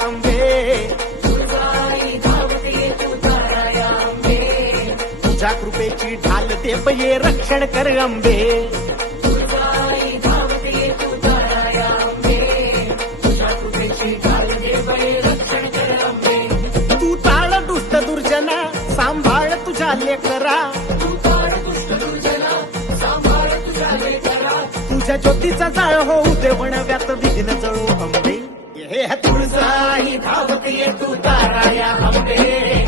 अंबे, तुझ्या कृपेची ढाल दे ये रक्षण कर अंबे. तू ताळ दुष्ट दुर्जना सांभाळ तुझ्या लेकरा, तुझ्या ज्योतीचा जाळ होऊ दे वणव्यात विघ्न जळू अंबे. हे तुळजाई धावत ये तू तारा या अंबे.